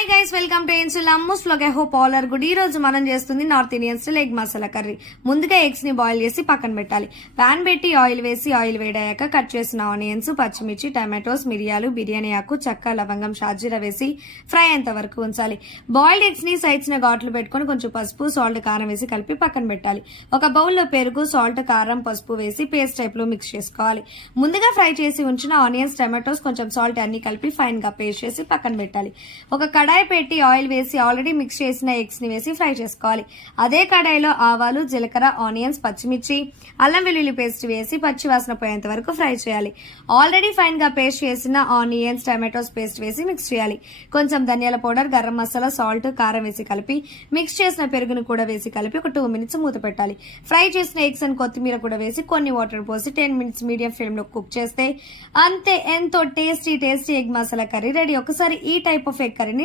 Hi guys, welcome to Insul Ammu's vlog. I hope all are good. ఈ రోజు మనం చేస్తుంది north Indian style egg masala curry. ముందుగా eggs ని బాయిల్ చేసి పక్కన పెట్టాలి. పాన్ పెట్టి ఆయిల్ వేసి ఆయిల్ వేడయ్యాక కట్ చేసిన ఆనియన్స్, పచ్చిమిర్చి, టమాటోస్, మిరియాలు, బిర్యానీ ఆకు, చెక్క, లవంగం, షాజీరా వేసి ఫ్రై అయ్యేంత వరకు ఉంచాలి. బాయిల్డ్ ఎగ్స్ ని సైడ్స్ న ఘాట్లు పెట్టుకుని కొంచెం పసుపు, సాల్ట్, కారం వేసి కలిపి పక్కన పెట్టాలి. ఒక బౌల్లో పెరుగు, సాల్ట్, కారం, పసుపు వేసి పేస్ట్ టైప్ లో మిక్స్ చేసుకోవాలి. ముందుగా ఫ్రై చేసి ఉంచిన ఆనియన్స్, టమాటోస్, కొంచెం సాల్ట్ అన్ని కలిపి ఫైన్ గా పేస్ట్ చేసి పక్కన పెట్టాలి. ఒక కడాయి పెట్టి ఆయిల్ వేసి ఆల్రెడీ మిక్స్ చేసిన ఎగ్స్ ని వేసి ఫ్రై చేసుకోవాలి. అదే కడాయిలో ఆవాలు, జీలకర్ర, ఆనియన్స్, పచ్చిమిర్చి, అల్లం వెల్లుల్లి పేస్ట్ వేసి పచ్చి వాసన పోయేంత వరకు ఫ్రై చేయాలి. ఆల్రెడీ ఫైన్ గా పేస్ట్ చేసిన ఆనియన్స్, టమాటోస్ పేస్ట్ వేసి మిక్స్ చేయాలి. కొంచెం ధనియాల పౌడర్, గరం మసాలా, సాల్ట్, కారం వేసి కలిపి మిక్స్ చేసిన పెరుగును కూడా వేసి కలిపి ఒక 2 minutes మూత పెట్టాలి. ఫ్రై చేసిన ఎగ్స్ అండ్ కొత్తిమీర కూడా వేసి కొన్ని వాటర్ పోసి 10 minutes మీడియం ఫ్లేమ్ లో కుక్ చేస్తే అంతే, ఎంతో tasty egg masala curry ready. ఒకసారి ఈ టైప్ ఆఫ్ ఎగ్ కర్రీని